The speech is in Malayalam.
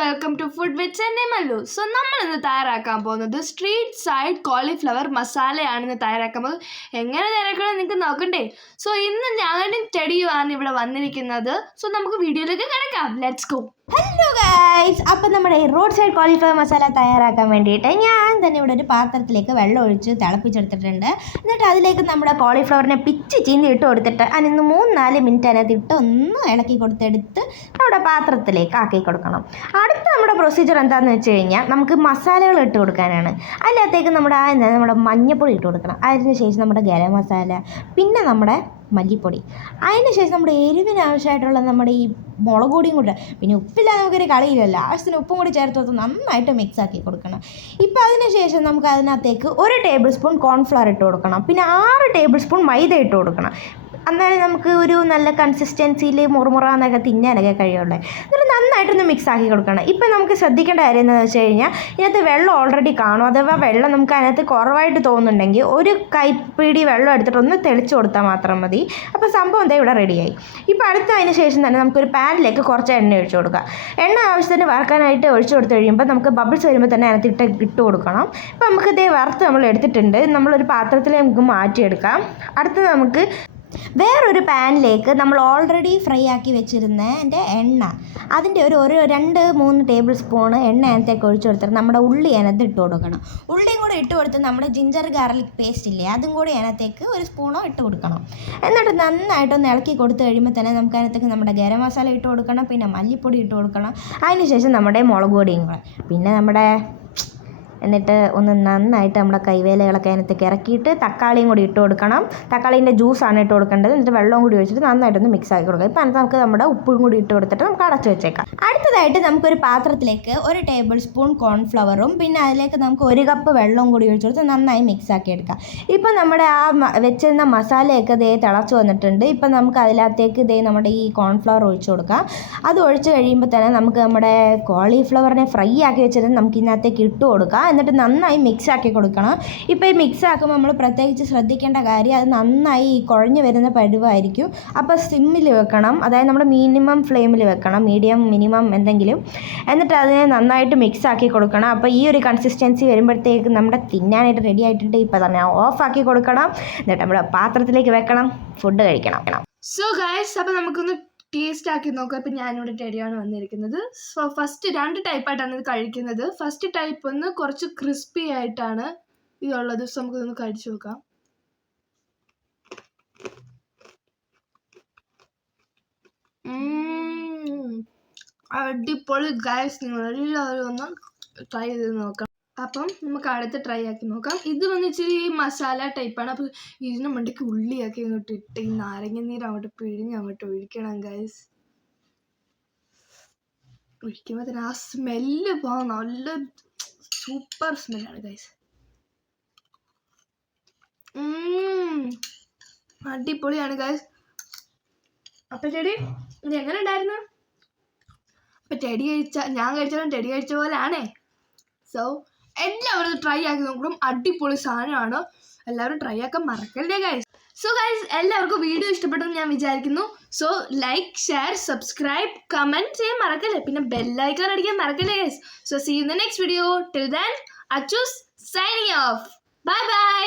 Welcome to food with Chennai Mallu. So നമ്മൾ ഇന്ന് തയ്യാറാക്കാൻ പോകുന്നത് സ്ട്രീറ്റ് സൈഡ് കോളിഫ്ലവർ മസാലയാണ് ഇന്ന് തയ്യാറാക്കാൻ പോകുന്നത്. എങ്ങനെ തയ്യാറാക്കണം നിങ്ങൾക്ക് നോക്കണ്ടേ? സോ ഇന്ന് ഞാനും ടെഡിയുമാണ് ഇവിടെ വന്നിരിക്കുന്നത്. സോ നമുക്ക് വീഡിയോയിലേക്ക് കിടക്കാം. Let's go. ഹലോ ഗൈസ്, അപ്പം നമ്മുടെ റോഡ് സൈഡ് കോളിഫ്ലവർ മസാല തയ്യാറാക്കാൻ വേണ്ടിയിട്ട് ഞാൻ തന്നെ ഇവിടെ ഒരു പാത്രത്തിലേക്ക് വെള്ളം ഒഴിച്ച് തിളപ്പിച്ചെടുത്തിട്ടുണ്ട്. എന്നിട്ട് അതിലേക്ക് നമ്മുടെ കോളിഫ്ലവറിനെ പിച്ച് ചീന്തി ഇട്ട് കൊടുത്തിട്ട് അതിന് 3-4 മിനിറ്റ് അതിനകത്ത് ഇട്ട് ഒന്ന് ഇളക്കി കൊടുത്തെടുത്ത് നമ്മുടെ പാത്രത്തിലേക്ക് ആക്കി കൊടുക്കണം. അടുത്ത നമ്മുടെ പ്രൊസീജിയർ എന്താണെന്ന് വെച്ച് കഴിഞ്ഞാൽ നമുക്ക് മസാലകൾ ഇട്ട് കൊടുക്കാനാണ്. അതിനകത്തേക്ക് നമ്മുടെ മഞ്ഞൾപ്പൊടി ഇട്ട് കൊടുക്കണം. അതിന് ശേഷം നമ്മുടെ ഗരം മസാല, പിന്നെ നമ്മുടെ മല്ലിപ്പൊടി, അതിന് ശേഷം നമ്മുടെ എരിവിന് ആവശ്യമായിട്ടുള്ള നമ്മുടെ ഈ മുളക് പൊടിയും കൂടെ, പിന്നെ ഉപ്പില്ലാതെ നമുക്കൊരു കളിയില്ലല്ലോ, ആവശ്യത്തിന് ഉപ്പും കൂടി ചേർത്ത് കൊടുത്ത് നന്നായിട്ട് മിക്സ് ആക്കി കൊടുക്കണം. ഇപ്പോൾ അതിന് ശേഷം നമുക്ക് അതിനകത്തേക്ക് 1 ടേബിൾ സ്പൂൺ കോൺഫ്ലവർ ഇട്ട് കൊടുക്കണം, പിന്നെ 6 ടേബിൾ സ്പൂൺ മൈദ ഇട്ട് കൊടുക്കണം. എന്നാലും നമുക്ക് ഒരു നല്ല കൺസിസ്റ്റൻസിയിൽ മുറുമുറാന്നൊക്കെ തിന്നാനൊക്കെ കഴിയുള്ളൂ. എന്നിട്ട് നന്നായിട്ടൊന്ന് മിക്സ് ആക്കി കൊടുക്കണം. ഇപ്പം നമുക്ക് ശ്രദ്ധിക്കേണ്ട കാര്യം എന്താണെന്ന് വെച്ച് കഴിഞ്ഞാൽ ഇതിനകത്ത് വെള്ളം ഓൾറെഡി കാണും. അഥവാ വെള്ളം നമുക്ക് അതിനകത്ത് കുറവായിട്ട് തോന്നുന്നുണ്ടെങ്കിൽ ഒരു കൈപ്പിടി വെള്ളം എടുത്തിട്ട് ഒന്ന് തെളിച്ച് കൊടുത്താൽ മാത്രം മതി. അപ്പോൾ സംഭവം എന്താ ഇവിടെ റെഡിയായി. ഇപ്പോൾ അതിന് ശേഷം തന്നെ നമുക്കൊരു പാനിലേക്ക് കുറച്ച് എണ്ണ ഒഴിച്ച് കൊടുക്കാം. എണ്ണ ആവശ്യത്തിന് വറക്കാനായിട്ട് ഒഴിച്ച് കൊടുത്ത് കഴിയുമ്പോൾ നമുക്ക് ബബിൾസ് വരുമ്പോൾ തന്നെ അതിനകത്ത് ഇട്ട് കൊടുക്കണം. ഇപ്പോൾ നമുക്ക് ഇതേ വറുത്ത് നമ്മൾ എടുത്തിട്ടുണ്ട്. നമ്മളൊരു പാത്രത്തിൽ നമുക്ക് മാറ്റിയെടുക്കാം. അടുത്തത് നമുക്ക് വേറൊരു പാനിലേക്ക് നമ്മൾ ഓൾറെഡി ഫ്രൈ ആക്കി വെച്ചിരുന്നതിൻ്റെ എണ്ണ, അതിൻ്റെ ഒരു 2-3 ടേബിൾ സ്പൂൺ എണ്ണ അതിനകത്തേക്ക് ഒഴിച്ചു കൊടുത്തിട്ട് നമ്മുടെ ഉള്ളി അതിനകത്ത് ഇട്ട് കൊടുക്കണം. ഉള്ളിയും കൂടെ ഇട്ട് കൊടുത്ത് നമ്മുടെ ജിഞ്ചർ ഗാർലിക് പേസ്റ്റ് ഇല്ലേ, അതും കൂടി അതിനകത്തേക്ക് 1 സ്പൂണോ ഇട്ട് കൊടുക്കണം. എന്നിട്ട് നന്നായിട്ടൊന്ന് ഇളക്കി കൊടുത്തു കഴിയുമ്പോൾ തന്നെ നമുക്ക് അതിനകത്തേക്ക് നമ്മുടെ ഗരം മസാല ഇട്ട് കൊടുക്കണം, പിന്നെ മല്ലിപ്പൊടി ഇട്ട് കൊടുക്കണം. അതിന് ശേഷം നമ്മുടെ മുളക് പൊടിയും കൂടെ, പിന്നെ എന്നിട്ട് ഒന്ന് നന്നായിട്ട് നമ്മുടെ കൈവേലകളൊക്കെ അതിനകത്തേക്ക് ഇറക്കിയിട്ട് തക്കാളിയും കൂടി ഇട്ട് കൊടുക്കണം. തക്കാളീൻ്റെ ജ്യൂസാണ് ഇട്ട് കൊടുക്കേണ്ടത്. എന്നിട്ട് വെള്ളവും കൂടി ഒഴിച്ചിട്ട് നന്നായിട്ടൊന്ന് മിക്സ് ആക്കി കൊടുക്കുക. ഇപ്പം നമുക്ക് നമ്മുടെ ഉപ്പും കൂടി ഇട്ട് കൊടുത്തിട്ട് നമുക്ക് അടച്ചു വെച്ചേക്കാം. അടുത്തതായിട്ട് നമുക്കൊരു പാത്രത്തിലേക്ക് 1 ടേബിൾ സ്പൂൺ കോൺഫ്ലവറും പിന്നെ അതിലേക്ക് നമുക്ക് 1 കപ്പ് വെള്ളവും കൂടി ഒഴിച്ചു കൊടുത്ത് നന്നായി മിക്സ് ആക്കി എടുക്കാം. ഇപ്പം നമ്മുടെ ആ വെച്ചിരുന്ന മസാലയൊക്കെ തിളച്ച് വന്നിട്ടുണ്ട്. ഇപ്പം നമുക്ക് അതിനകത്തേക്ക് നമ്മുടെ ഈ കോൺഫ്ലവർ ഒഴിച്ചു കൊടുക്കാം. അത് ഒഴിച്ച് കഴിയുമ്പോൾ തന്നെ നമുക്ക് നമ്മുടെ കോളിഫ്ലവറിനെ ഫ്രൈ ആക്കി വെച്ചിട്ട് നമുക്ക് ഇതിനകത്തേക്ക് ഇട്ട് കൊടുക്കാം. എന്നിട്ട് നന്നായി മിക്സ് ആക്കി കൊടുക്കണം. ഇപ്പോൾ ഈ മിക്സ് ആക്കുമ്പോൾ നമ്മൾ പ്രത്യേകിച്ച് ശ്രദ്ധിക്കേണ്ട കാര്യം, അത് നന്നായി കുഴഞ്ഞു വരുന്ന പരുവായിരിക്കും. അപ്പോൾ സിമ്മിൽ വെക്കണം, അതായത് നമ്മൾ മിനിമം ഫ്ലെയിമിൽ വെക്കണം, മീഡിയം മിനിമം എന്തെങ്കിലും. എന്നിട്ട് അതിനെ നന്നായിട്ട് മിക്സ് ആക്കി കൊടുക്കണം. അപ്പോൾ ഈ ഒരു കൺസിസ്റ്റൻസി വരുമ്പോഴത്തേക്ക് നമ്മുടെ തിന്നാനായിട്ട് റെഡി ആയിട്ടുണ്ട്. ഇപ്പോൾ തന്നെ ഓഫ് ആക്കി കൊടുക്കണം. എന്നിട്ട് നമ്മുടെ പാത്രത്തിലേക്ക് വെക്കണം, ഫുഡ് കഴിക്കണം. സോ ഗൈസ്, അപ്പോൾ നമുക്കൊന്ന് ടേസ്റ്റ് ആക്കി നോക്കാം. ഇപ്പം ഞാനിവിടെ ടെഡിയാണ് വന്നിരിക്കുന്നത്. സോ ഫസ്റ്റ് 2 ടൈപ്പായിട്ടാണ് ഇത് കഴിക്കുന്നത്. ഫസ്റ്റ് ടൈപ്പ് ഒന്ന് കുറച്ച് ക്രിസ്പി ആയിട്ടാണ് ഇതുള്ളത്. സോ നമുക്കിതൊന്ന് കഴിച്ചു നോക്കാം. അടിപൊളി ഗൈസ്, നിങ്ങൾ എല്ലാവരും ഒന്ന് ട്രൈ ചെയ്ത് നോക്കാം. അപ്പം നമുക്ക് അടുത്ത് ട്രൈ ആക്കി നോക്കാം. ഇത് ഇച്ചിരി മസാല ടൈപ്പാണ്. അപ്പോൾ ഇതിന് മണ്ടയ്ക്ക് ഉള്ളിയൊക്കെ ഇങ്ങോട്ട് ഇട്ട് ഈ നാരങ്ങ നീര് അങ്ങോട്ട് പിഴിഞ്ഞ് അങ്ങോട്ട് ഒഴിക്കണം ഗൈസ്. ഒഴിക്കുമ്പോൾ തന്നെ ആ സ്മെല്ല് പോകാൻ നല്ല സൂപ്പർ സ്മെല്ലാണ് ഗൈസ്. അടിപൊളിയാണ് ഗൈസ്. അപ്പം ടെഡി, ഇത് എങ്ങനെ ഉണ്ടായിരുന്നു? അപ്പം ഞാൻ കഴിച്ചാലും ടെഡി കഴിച്ച പോലെ ആണേ. സോ എല്ലാവരും ട്രൈ ആക്കി നോക്കണം. അടിപൊളി സാധനമാണ്. എല്ലാവരും ട്രൈ ആക്കാൻ മറക്കല്ലേ ഗൈസ്. സോ ഗൈസ്, എല്ലാവർക്കും വീഡിയോ ഇഷ്ടപ്പെട്ടെന്ന് ഞാൻ വിചാരിക്കുന്നു. So like, share, subscribe, comment ചെയ്യാൻ മറക്കല്ലേ. പിന്നെ ബെല്ലൈക്കൺ അടിക്കാൻ മറക്കല്ലേ guys. So see you in the next video. Till then, Achus signing off. Bye by.